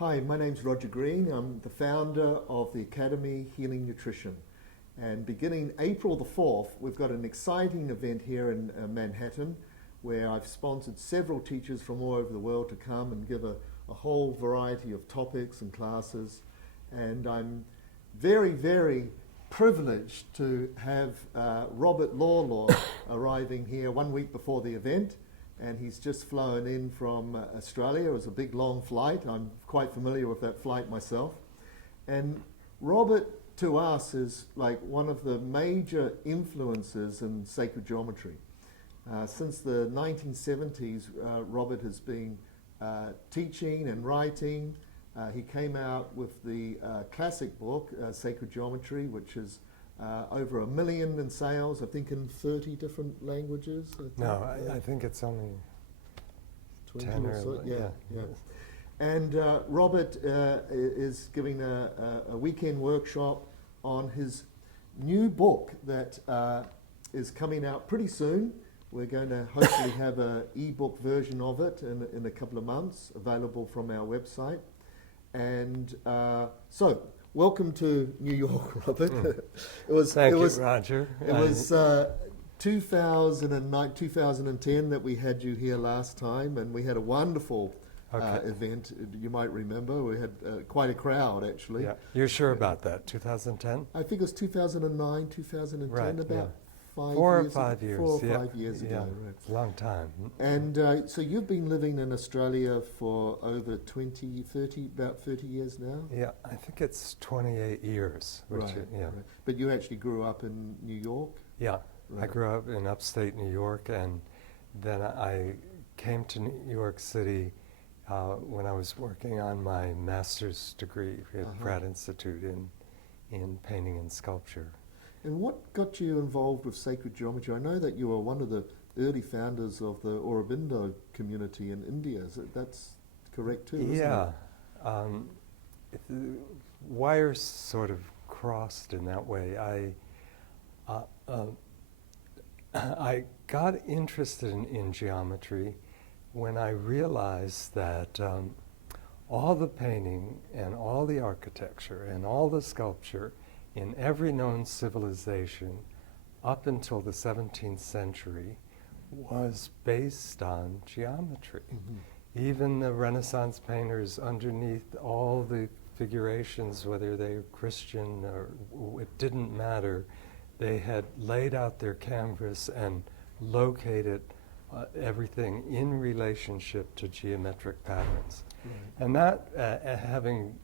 Hi, my name's Roger Green. I'm the founder of the Academy Healing Nutrition. And beginning April the 4th, we've got an exciting event here in Manhattan where I've sponsored several teachers from all over the world to come and give a whole variety of topics and classes. And I'm very, very privileged to have Robert Lawlor arriving here 1 week before the event. And he's just flown in from Australia. It was a big, long flight. I'm quite familiar with that flight myself. And Robert, to us, is like one of the major influences in sacred geometry. Since the 1970s, Robert has been teaching and writing. He came out with the classic book, Sacred Geometry, which is over 1 million in sales, I think in 30 different languages. No, I think it's only 20 10 or so. or Yeah. And Robert is giving a weekend workshop on his new book that is coming out pretty soon. We're going to hopefully have an e-book version of it in a couple of months, available from our website. And so, welcome to New York, Robert. Thank you, Roger. It was 2009, 2010 that we had you here last time, and we had a wonderful event. You might remember we had quite a crowd, actually. Yeah. You're sure about that? 2010? I think it was 2009, 2010, right, about 5 4 years. or 5 years. 4 or 5 years ago. Yeah. Right. Long time. And so you've been living in Australia for over 20, 30, about 30 years now? Yeah, I think it's 28 years. Which Right, yeah. right. But you actually grew up in New York? Yeah, Right. I grew up in upstate New York, and then I came to New York City when I was working on my master's degree at Pratt Institute in painting and sculpture. And what got you involved with sacred geometry? I know that you were one of the early founders of the Aurobindo community in India. That's correct too, isn't Yeah. The wires sort of crossed in that way. I got interested in geometry when I realized that all the painting and all the architecture and all the sculpture in every known civilization up until the 17th century was based on geometry. Mm-hmm. Even the Renaissance painters, underneath all the figurations, whether they were Christian or it didn't matter, they had laid out their canvas and located everything in relationship to geometric patterns. Right. And that, having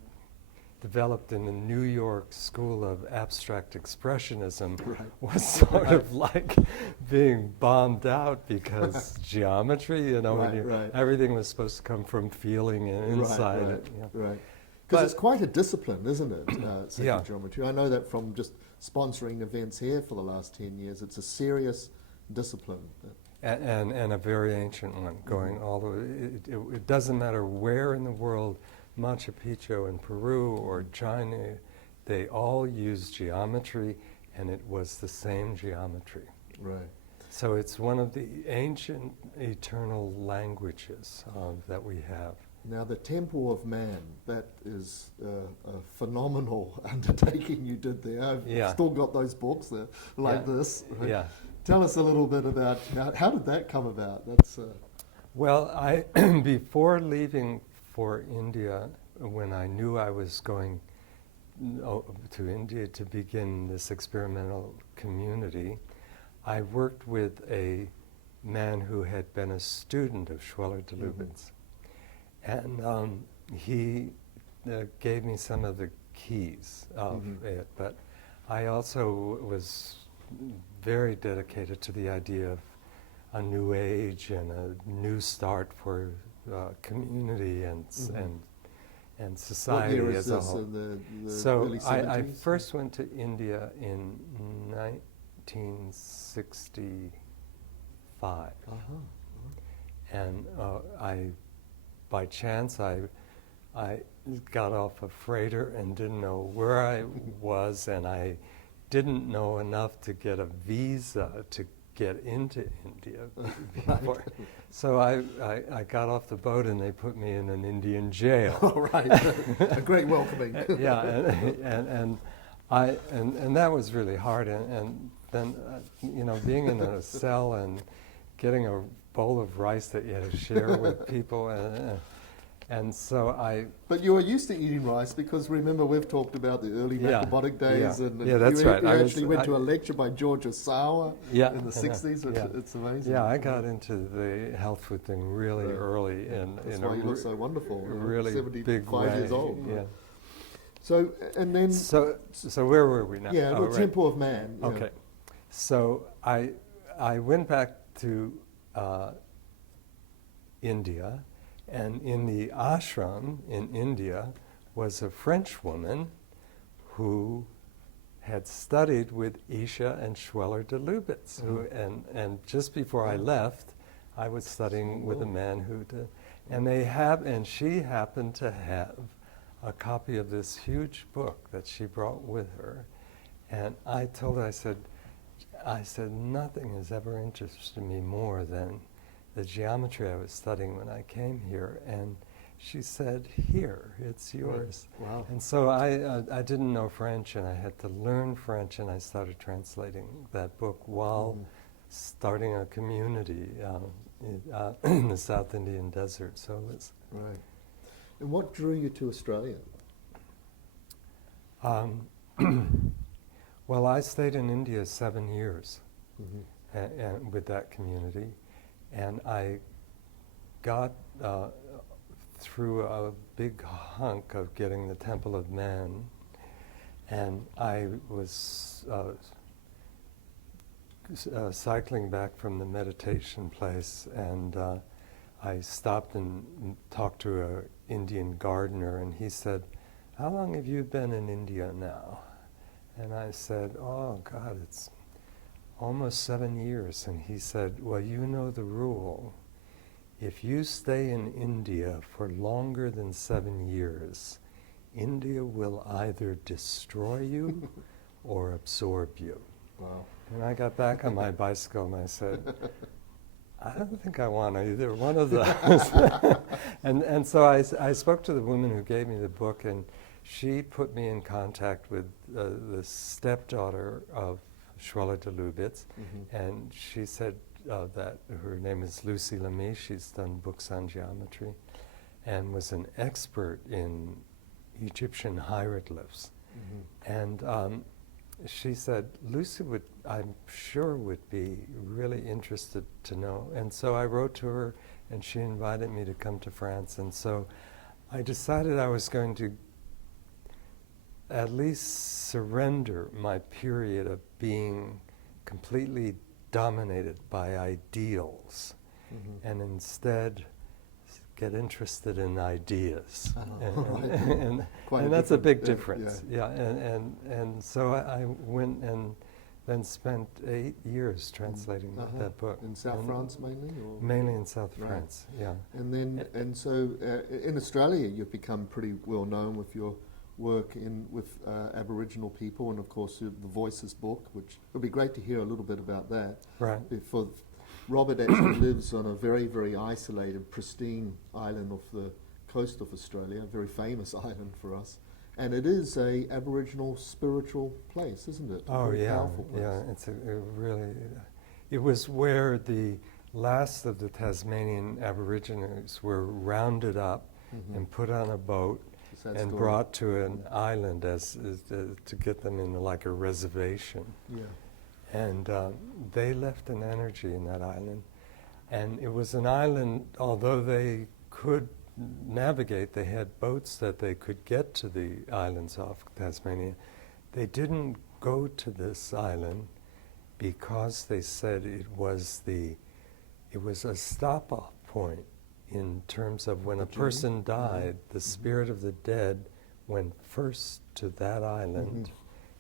developed in the New York School of Abstract Expressionism, Right. was sort of like being bombed out because geometry, Right. everything was supposed to come from feeling and inside right, it. Yeah. Right. Because it's quite a discipline, isn't it, sacred Yeah. geometry? I know that from just sponsoring events here for the last 10 years. It's a serious discipline. And a very ancient one, going all the way. It doesn't matter where in the world, Machu Picchu in Peru or China, they all use geometry, and it was the same geometry. Right. So it's one of the ancient eternal languages that we have. Now, the Temple of Man, that is a phenomenal undertaking you did there. I've still got those books there, like this. Right? Yeah. Tell us a little bit about how did that come about? That's Well, I before leaving for India, when I knew I was going to India to begin this experimental community, I worked with a man who had been a student of Schweller de Lubin's. And he gave me some of the keys of it, but I also was very dedicated to the idea of a new age and a new start for community and society what year as is a this, whole. the So early I 70s? first went to India in 1965, and by chance I got off a freighter and didn't know where I was, and I didn't know enough to get a visa to get into India before. So I got off the boat and they put me in an Indian jail. Oh, right. A great welcoming. Yeah, and that was really hard. And then, being in a cell and getting a bowl of rice that you had to share with people, and so I... But you were used to eating rice because, remember, we've talked about the early Macabodic days. Yeah, and that's right. You actually went to a lecture by George Osawa in the 60s. It's amazing. Yeah, I got into the health food thing really early. That's why you look so wonderful. Really 75 big way. years old. Yeah. So, and then... So where were we now? Yeah, the Temple of Man. Yeah. Okay. So I went back to India, and in the ashram in India was a French woman who had studied with Isha and Schweller de Lubitz, and just before I left, I was studying with a man who did, and she happened to have a copy of this huge book that she brought with her, and I told her, I said, nothing has ever interested me more than the geometry I was studying when I came here. And she said, here, it's yours. Wow. And so I didn't know French, and I had to learn French, and I started translating that book while starting a community in the South Indian desert. So it was... Right. And what drew you to Australia? Well, I stayed in India 7 years and with that community, and I got through a big hunk of getting the Temple of Man, and I was cycling back from the meditation place, and I stopped and talked to an Indian gardener, and he said, "How long have you been in India now?" And I said, "Oh, God, it's almost 7 years." And he said, "Well, you know the rule. If you stay in India for longer than 7 years, India will either destroy you or absorb you." Wow. And I got back on my bicycle and I said, "I don't think I want either one of those." and so I spoke to the woman who gave me the book, and she put me in contact with the stepdaughter of Schweller de Lubitz, and she said that her name is Lucy Lamy. She's done books on geometry and was an expert in Egyptian hieroglyphs. And she said, Lucy I'm sure would be really interested to know. And so I wrote to her, and she invited me to come to France. And so I decided I was going to at least surrender my period of being completely dominated by ideals, and instead get interested in ideas. And that's a big difference. Yeah. And so I went and then spent 8 years translating that book. In South France mainly? Or? Mainly in South France, yeah. And then, so in Australia you've become pretty well known with your work with Aboriginal people, and of course the Voices book, which it would be great to hear a little bit about that. Right. For Robert actually lives on a very, very isolated, pristine island off the coast of Australia, a very famous island for us. And it is a Aboriginal spiritual place, isn't it? Oh, very yeah. Powerful place. Yeah, it's it was where the last of the Tasmanian Aborigines were rounded up and put on a boat and brought to an island to get them in like a reservation. Yeah. And they left an energy in that island. And it was an island, although they could navigate, they had boats that they could get to the islands off Tasmania. They didn't go to this island because they said it was a stop-off point in terms of when a person died, the spirit of the dead went first to that island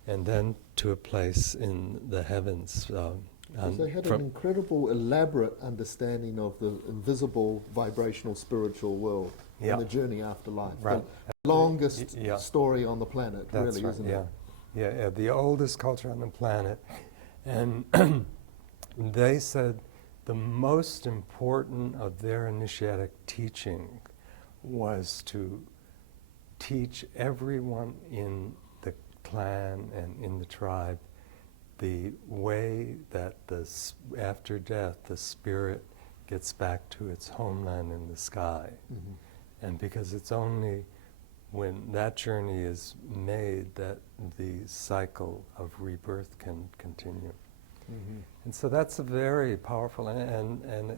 and then to a place in the heavens. Because they had an incredible, elaborate understanding of the invisible, vibrational, spiritual world and the journey after life. Right. The longest story on the planet, That's really, right, isn't it? Yeah, the oldest culture on the planet. And they said the most important of their initiatic teaching was to teach everyone in the clan and in the tribe the way that after death the spirit gets back to its homeland in the sky. Mm-hmm. And because it's only when that journey is made that the cycle of rebirth can continue. Mm-hmm. And so that's a very powerful, and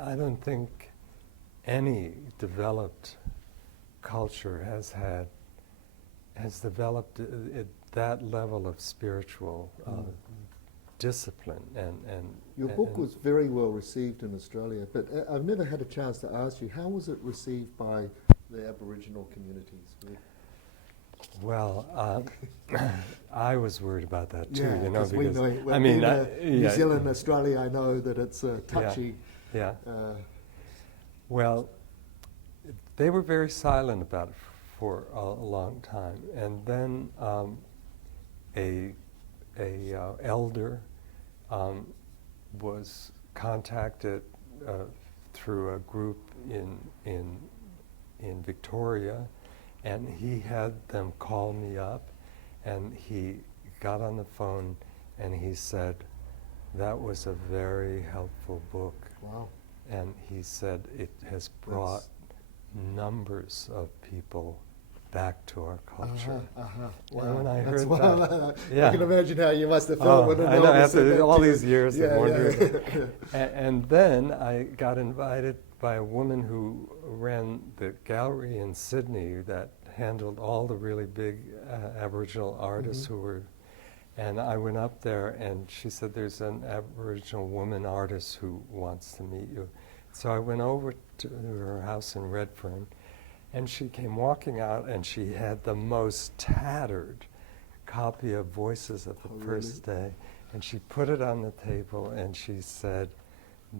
I don't think any developed culture has developed that level of spiritual discipline. And your book was very well received in Australia, but I've never had a chance to ask you, how was it received by the Aboriginal communities? Well, I was worried about that too, yeah, you know, because we know, I mean, New Zealand, Australia, I know that it's touchy. Yeah. Well, they were very silent about it for a long time, and then a elder was contacted through a group in Victoria, and he had them call me up, and he got on the phone and he said, that was a very helpful book. Wow. And he said it has brought numbers of people back to our culture. Wow. And when I heard that, yeah. I can imagine how you must have felt when I know, after all these years of wondering. And then I got invited by a woman who ran the gallery in Sydney that handled all the really big Aboriginal artists who were, and I went up there and she said, there's an Aboriginal woman artist who wants to meet you. So I went over to her house in Redfern, and she came walking out and she had the most tattered copy of Voices of the First Day, and she put it on the table and she said,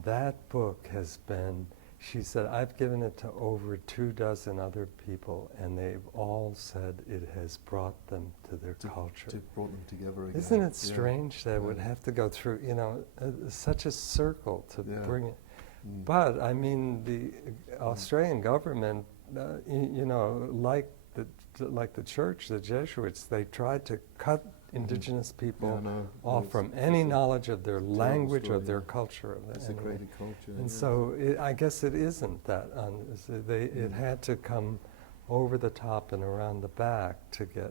that book has been, she said, I've given it to over 24 other people, and they've all said it has brought them to their culture. It brought them together again. Isn't it strange that it would have to go through, you know, such a circle to bring it? But, I mean, the Australian government, you know, like the church, the Jesuits, they tried to cut Indigenous people off from any knowledge of their language or their culture. Desecrated culture. And so I guess it isn't that. It had to come over the top and around the back to get...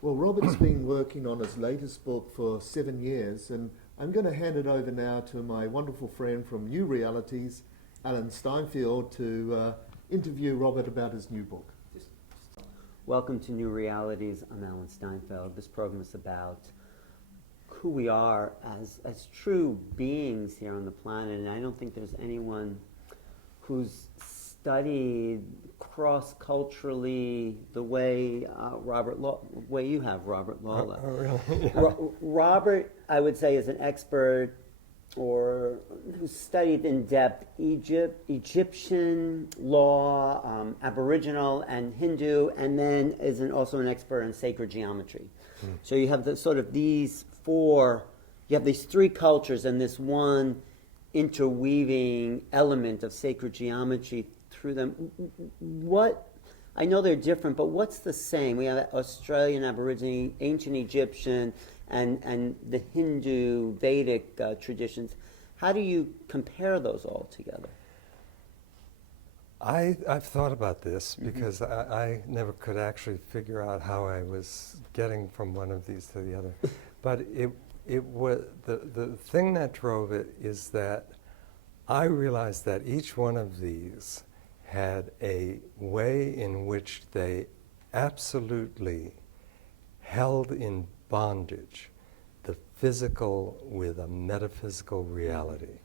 Well, Robert's been working on his latest book for 7 years, and I'm going to hand it over now to my wonderful friend from New Realities, Alan Steinfeld, to interview Robert about his new book. Welcome to New Realities. I'm Alan Steinfeld. This program is about who we are as true beings here on the planet, and I don't think there's anyone who's studied cross-culturally the way way you have, Robert Lawlor. Oh, really? Yeah. Robert, I would say, is an expert or who studied in depth Egyptian law, Aboriginal and Hindu, and then is also an expert in sacred geometry. So you have these three cultures and this one interweaving element of sacred geometry through them. I know they're different, but what's the same? We have Australian, Aboriginal, ancient Egyptian, and the Hindu Vedic traditions. How do you compare those all together? I've thought about this because I never could actually figure out how I was getting from one of these to the other. But it was the thing that drove it is that I realized that each one of these had a way in which they absolutely held in bondage the physical with a metaphysical reality.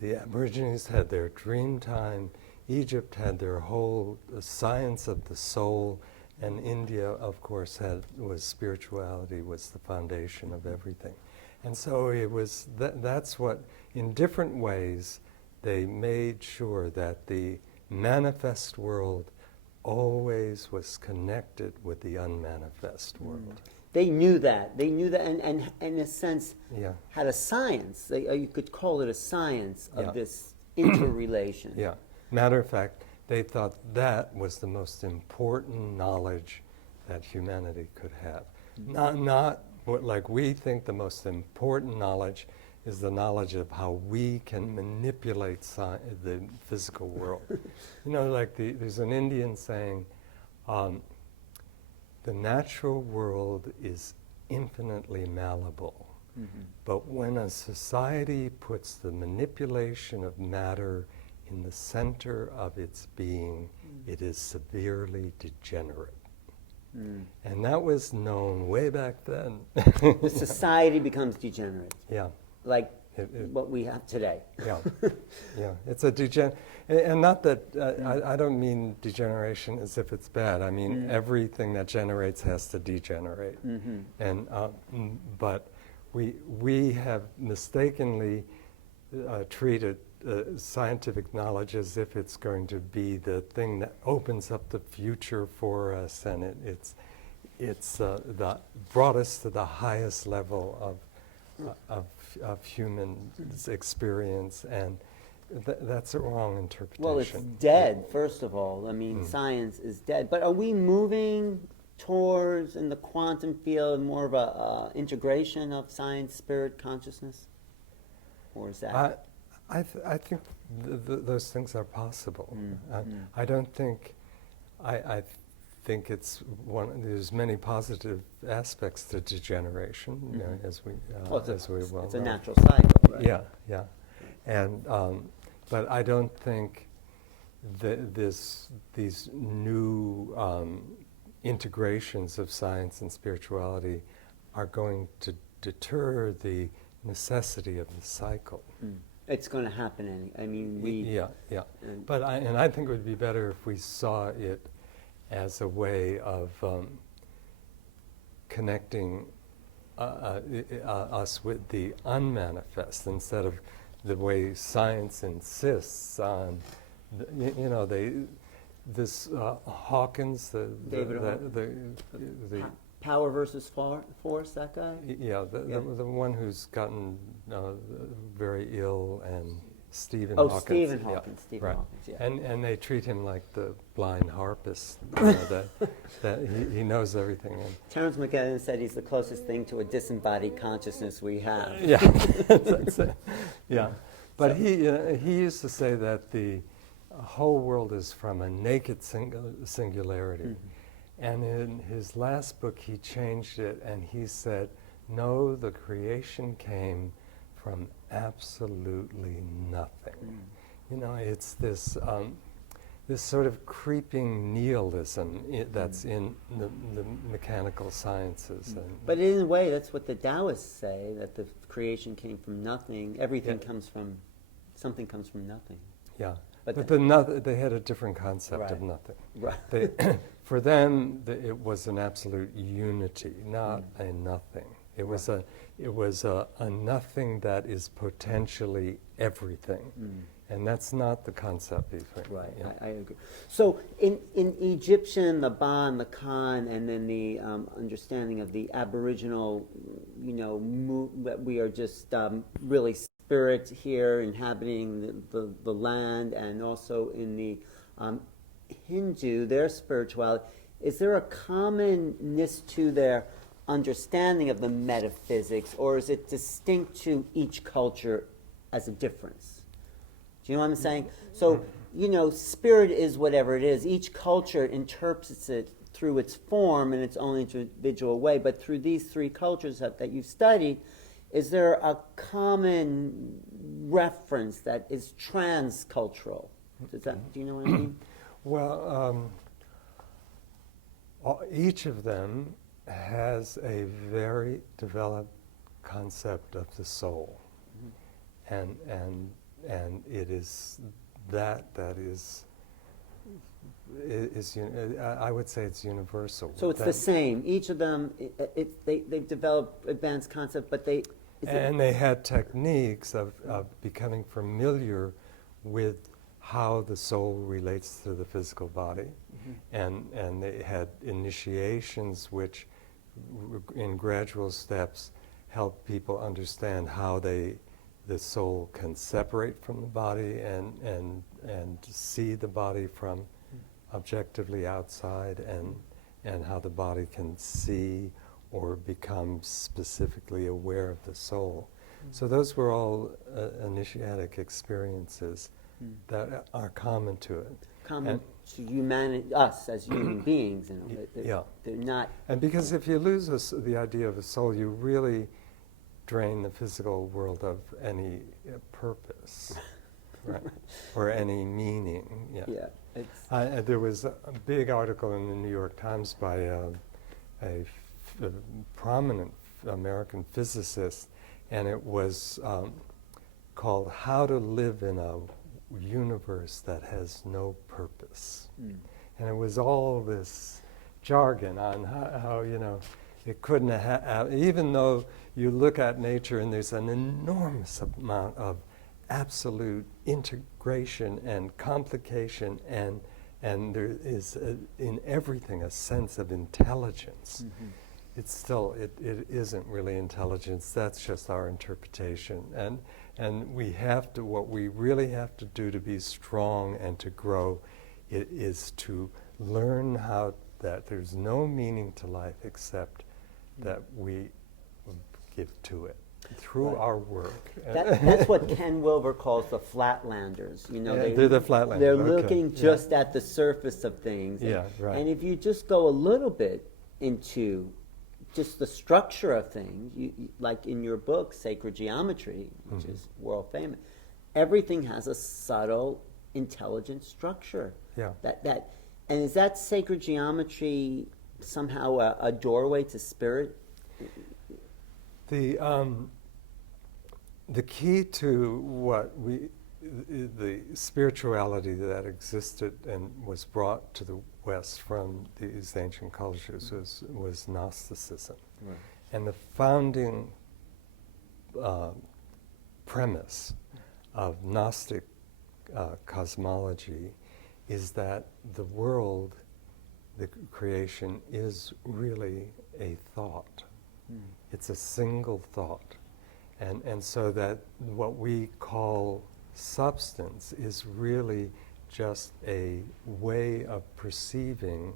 The Aborigines had their dream time, Egypt had their whole science of the soul, and India, of course, was spirituality, was the foundation of everything. And so it was that's what, in different ways, they made sure that the manifest world always was connected with the unmanifest world. They knew that. They knew that, and in a sense, Yeah. had a science. You could call it a science of Yeah. this interrelation. Yeah. Matter of fact, they thought that was the most important knowledge that humanity could have. Not what, like we think the most important knowledge is the knowledge of how we can manipulate the physical world. You know, like there's an Indian saying, the natural world is infinitely malleable. Mm-hmm. But when a society puts the manipulation of matter in the center of its being, it is severely degenerate. And that was known way back then. The society becomes degenerate, Yeah, like what we have today. yeah, yeah. It's a and not that, I don't mean degeneration as if it's bad. I mean, everything that generates has to degenerate. Mm-hmm. And, but we have mistakenly treated scientific knowledge as if it's going to be the thing that opens up the future for us, and it's brought us to the highest level of human experience, and that's a wrong interpretation. Well, it's dead, first of all. I mean, science is dead. But are we moving towards, in the quantum field, more of a integration of science, spirit, consciousness? Or is that... I think those things are possible. I don't think, I think it's there's many positive aspects to degeneration, you know, as we well know. It's a natural cycle, right? Yeah, yeah. And, but I don't think these new integrations of science and spirituality are going to deter the necessity of the cycle. It's going to happen. I mean, Yeah. But I think it would be better if we saw it as a way of connecting us with the unmanifest instead of the way science insists on. This Hawkins, David the Power versus Force, that guy? Yeah, the one who's gotten very ill, and Stephen Oh, Hawkins. Stephen Hawkins. Yeah, Stephen right. Hawkins, yeah. And they treat him like the blind harpist, you know, that he knows everything. And Terence McKenna said he's the closest thing to a disembodied consciousness we have. yeah, that's it. Yeah. But he used to say that the whole world is from a naked singularity. And in his last book, he changed it, and he said, no, the creation came from absolutely nothing. You know, it's this sort of creeping nihilism that's in the mechanical sciences. But in a way, that's what the Taoists say, that the creation came from nothing. Everything comes from, something comes from nothing. Yeah. But they had a different concept of nothing. Right. For them, it was an absolute unity, not a nothing. It was a nothing that is potentially everything, and that's not the concept. Right. Yeah. I agree. So in Egyptian, the Ba and the Khan, and then the understanding of the Aboriginal, you know, that we are just really spirit here inhabiting the land, and also in the Hindu, their spirituality, is there a commonness to their understanding of the metaphysics, or is it distinct to each culture as a difference? Do you know what I'm saying? So, you know, spirit is whatever it is. Each culture interprets it through its form in its own individual way, but through these three cultures that you've studied, is there a common reference that is transcultural? Do you know what I mean? Well, each of them has a very developed concept of the soul, and it is that is I would say it's universal. So it's the same. Each of them, they've developed advanced concept, but they had techniques of becoming familiar with how the soul relates to the physical body, and they had initiations which in gradual steps, help people understand how the soul can separate from the body and see the body from objectively outside, and how the body can see or become specifically aware of the soul. So those were all initiatic experiences that are common to it. Common to humanity, us as human beings, they're not. And because if you lose the idea of a soul, you really drain the physical world of any purpose, right? Or any meaning. Yeah. There was a big article in the New York Times by a prominent American physicist, and it was called "How to Live in a Universe That Has No Purpose," and it was all this jargon on how it couldn't have, even though you look at nature and there's an enormous amount of absolute integration and complication, and there is in everything a sense of intelligence. It's still, it isn't really intelligence, that's just our interpretation. And we have to, what we really have to do to be strong and to grow is to learn how that there's no meaning to life except that we give to it through our work. That's what Ken Wilber calls the flatlanders. They're the flatlanders. They're looking just at the surface of things. And if you just go a little bit into just the structure of things, like in your book, Sacred Geometry, which is world famous, everything has a subtle, intelligent structure. And is that sacred geometry somehow a doorway to spirit? The key to what the spirituality that existed and was brought to the West from these ancient cultures was Gnosticism. Right. And the founding premise of Gnostic cosmology is that the world, the creation, is really a thought. It's a single thought. And so that what we call substance is really just a way of perceiving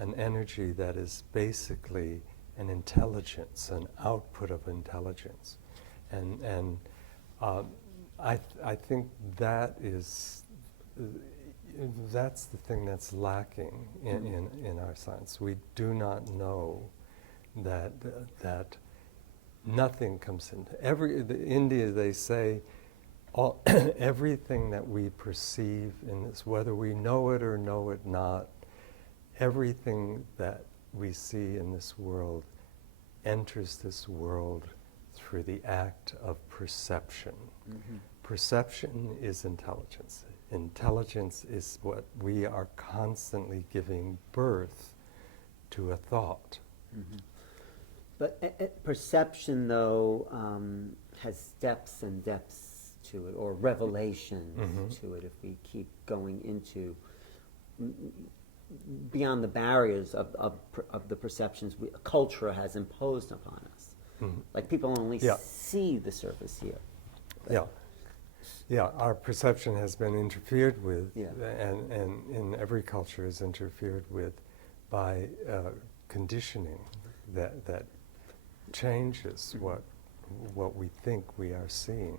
an energy that is basically an intelligence, an output of intelligence. And I think that that's the thing that's lacking in our science. We do not know that nothing comes into India. They say everything that we perceive in this, whether we know it or know it not, everything that we see in this world enters this world through the act of perception. Perception is intelligence. Intelligence is what we are constantly giving birth to a thought. But perception, though, has depths and depths to it, or revelations to it, if we keep going into beyond the barriers of the perceptions culture has imposed upon us. Like people only see the surface here. Our perception has been interfered with, and in every culture is interfered with by conditioning that changes what we think we are seeing.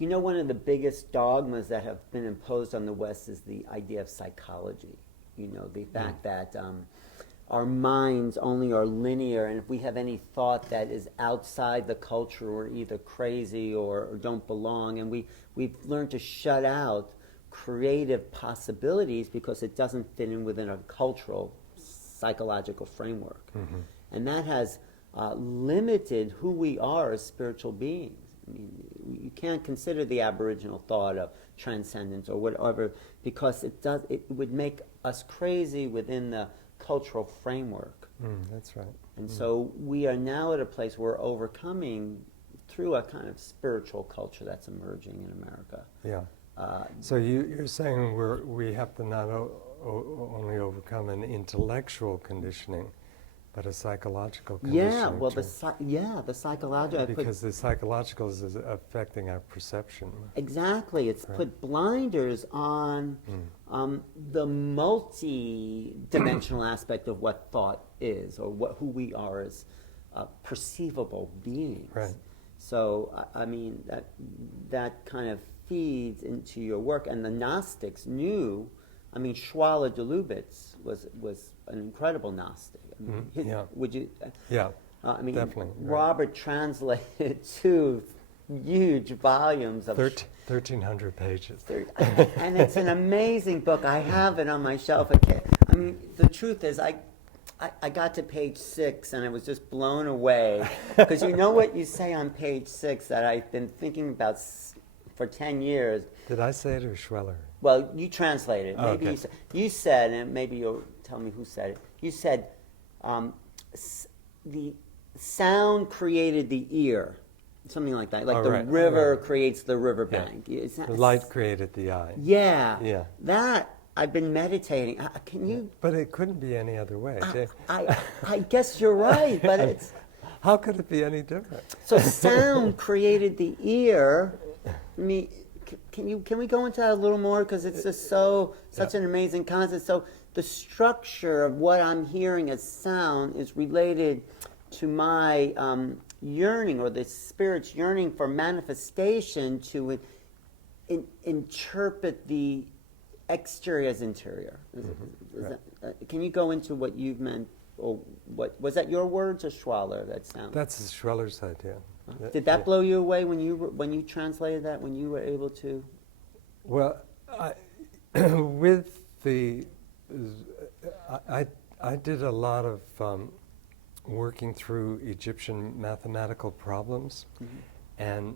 You know, one of the biggest dogmas that have been imposed on the West is the idea of psychology. You know, the fact that our minds only are linear, and if we have any thought that is outside the culture, we're either crazy or don't belong, and we've learned to shut out creative possibilities because it doesn't fit in within a cultural, psychological framework. And that has limited who we are as spiritual beings. I mean, you can't consider the Aboriginal thought of transcendence or whatever, because it would make us crazy within the cultural framework. That's right. And so we are now at a place where we're overcoming through a kind of spiritual culture that's emerging in America. So you're saying we have to not only overcome an intellectual conditioning, but a psychological condition. Yeah, well, too. the psychological. Because the psychological is affecting our perception. Exactly. It's put blinders on the multi-dimensional aspect of what thought is, or who we are as perceivable beings. Right. So, I mean, that kind of feeds into your work. And the Gnostics knew, I mean, Schwaller de Lubitz was an incredible Gnostic. I mean, yeah. Would you? Yeah. I mean, definitely. Robert translated 2 huge volumes of 1,300 pages. and it's an amazing book. I have it on my shelf. I mean, the truth is, I got to page 6 and I was just blown away, because you know what you say on page 6 that I've been thinking about for 10 years. Did I say it or Schweller? Well, you translated. Oh, Maybe okay. you said, and maybe you'll tell me who said it. You said the sound created the ear, something like that. Like Oh, the right. river Right. creates the riverbank. Yeah. Is that- The light created the eye. Yeah. Yeah. That I've been meditating. Can you? But it couldn't be any other way. I guess you're right, but it's How could it be any different? so sound created the ear. I mean, can we go into that a little more, because it's just such an amazing concept. So the structure of what I'm hearing as sound is related to my yearning, or the spirit's yearning for manifestation, to interpret the exterior as interior. Can you go into what you've meant, or what was that your words or Schwaller, that sound? That's Schweller's idea. Did that blow you away when you translated that, when you were able to? Well, with the, I did a lot of working through Egyptian mathematical problems, and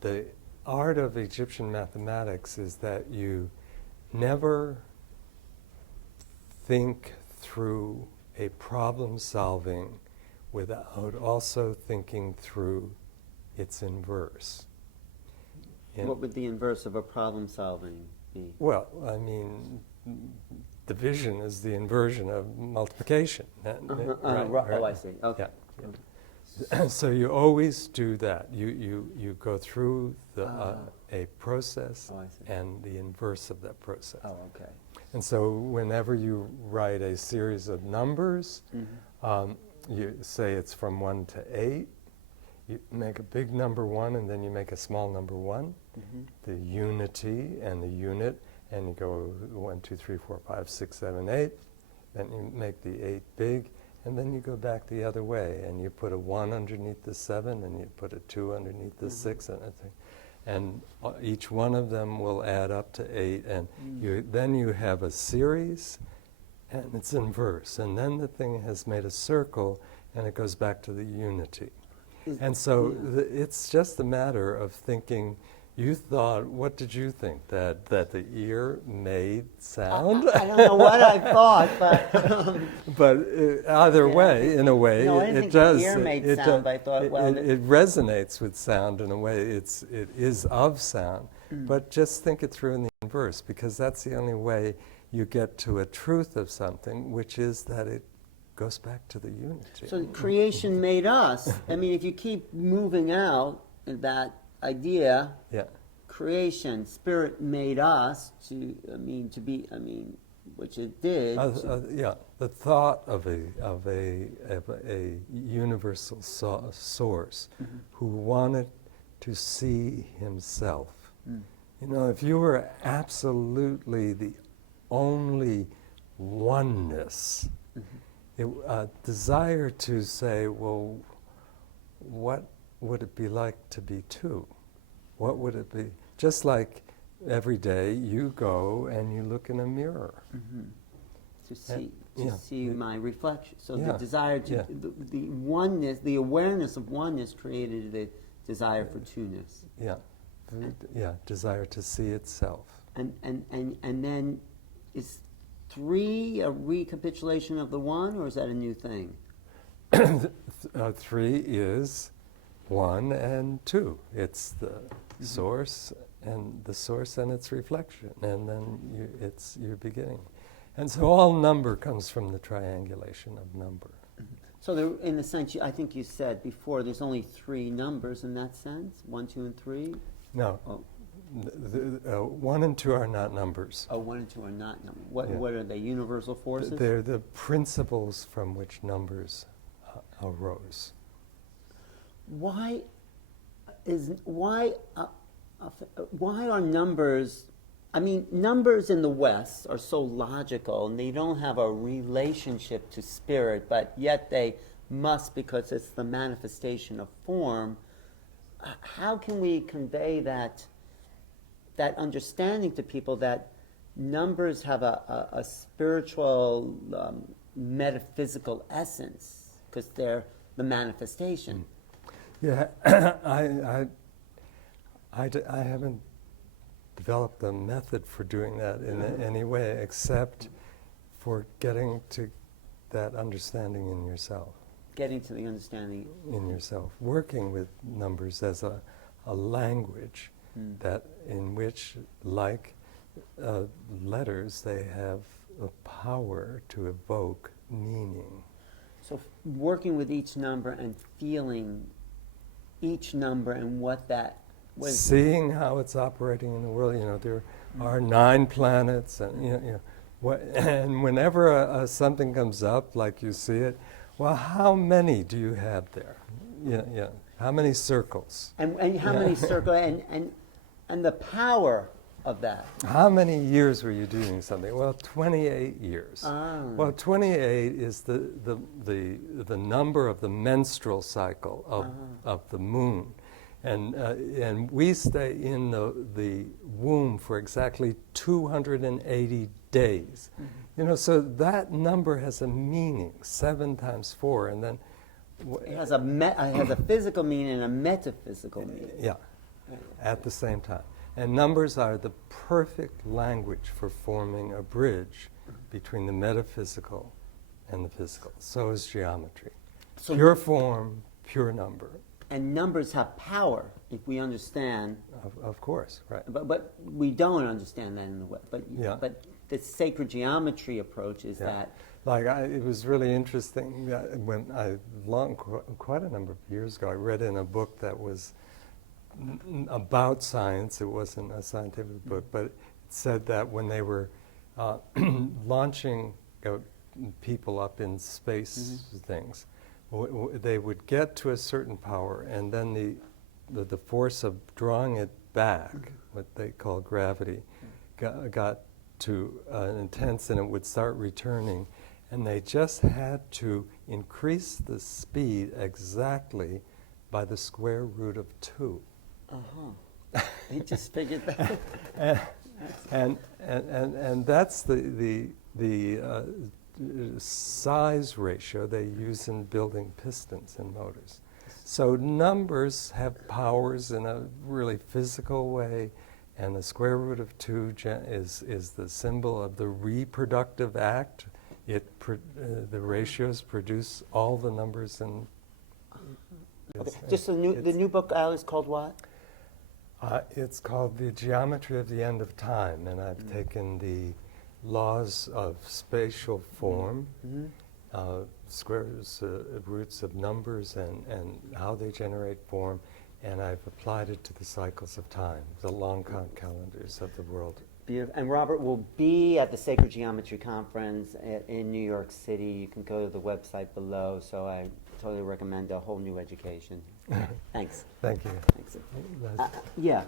the art of Egyptian mathematics is that you never think through a problem solving without also thinking through its inverse. What would the inverse of a problem solving be? Well, I mean, division is the inversion of multiplication. Oh, I see. Okay. Yeah. So you always do that. You go through a process Oh, I see. and the inverse of that process. Oh, okay. And so whenever you write a series of numbers, you say it's from 1 to 8, you make a big number 1 and then you make a small number 1, the unity and the unit, and you go 1, 2, 3, 4, 5, 6, 7, 8, then you make the 8 big, and then you go back the other way and you put a 1 underneath the 7 and you put a 2 underneath the 6 and everything. And each one of them will add up to 8, and then you have a series, and it's inverse. And then the thing has made a circle, and it goes back to the unity. And so it's just a matter of thinking. You thought, what did you think? That the ear made sound? I don't know what I thought, but But either way, in a way, No, I didn't it think does. the ear made sound, but I thought, well, it resonates with sound in a way. It is of sound, but just think it through in the inverse, because that's the only way you get to a truth of something, which is that it goes back to the unity. so creation made us. I mean, if you keep moving out that idea, Yeah. creation, spirit made us to be, which it did. Yeah, the thought of a universal source who wanted to see himself. You know, if you were absolutely the only oneness, desire to say, well, what would it be like to be two? What would it be? Just like every day you go and you look in a mirror. To see, yeah. see my reflection. So Yeah. the desire to, Yeah. the oneness, the awareness of oneness created the desire for two-ness. Yeah, yeah, desire to see itself. And then is 3 a recapitulation of the 1, or is that a new thing? 3 is 1 and 2. It's the source and its reflection, and then it's your beginning. And so all number comes from the triangulation of number. So there, in a sense, I think you said before, there's only 3 numbers in that sense, 1, 2, and 3? No. Oh. 1 and 2 are not numbers. Oh, 1 and 2 are not numbers. Yeah. What are they, universal forces? They're the principles from which numbers arose. Why are numbers, I mean, numbers in the West are so logical and they don't have a relationship to spirit, but yet they must because it's the manifestation of form. How can we convey that understanding to people that numbers have a spiritual, metaphysical essence because they're the manifestation? Yeah, I haven't developed a method for doing that in any way except for getting to that understanding in yourself. Getting to the understanding. In yourself. Working with numbers as a language that in which, like letters, they have a power to evoke meaning. So working with each number and feeling each number and what that was. Seeing how it's operating in the world. You know, there are 9 planets, and and whenever something comes up, like you see it, well, how many do you have there? Yeah. How many circles? And how many circles and the power of that. How many years were you doing something? Well, 28 years. Well, 28 is the number of the menstrual cycle of the moon. And we stay in the womb for exactly 280 days. You know, so that number has a meaning, 7 times 4, and then... It has a physical meaning and a metaphysical meaning. Yeah, at the same time. And numbers are the perfect language for forming a bridge between the metaphysical and the physical. So is geometry. So pure form, pure number. And numbers have power, if we understand. Of course, right. But we don't understand that in the West. But the sacred geometry approach is that... Like, it was really interesting when quite a number of years ago, I read in a book that was about science. It wasn't a scientific book, but it said that when they were launching people up in space things, they would get to a certain power, and then the force of drawing it back, what they call gravity, got to intense, and it would start returning. And they just had to increase the speed exactly by the square root of 2. They just figured that. and that's the size ratio they use in building pistons and motors. So numbers have powers in a really physical way, and the square root of 2 is the symbol of the reproductive act. The ratios produce all the numbers and... Okay. Just the new book, Al, is called what? It's called The Geometry of the End of Time, and I've taken the laws of spatial form, squares, roots of numbers, and how they generate form, and I've applied it to the cycles of time, the long calendars of the world. Beautiful. And Robert will be at the Sacred Geometry Conference in New York City. You can go to the website below, so I totally recommend A Whole New Education. Thanks. Thank you. Thanks. Yeah.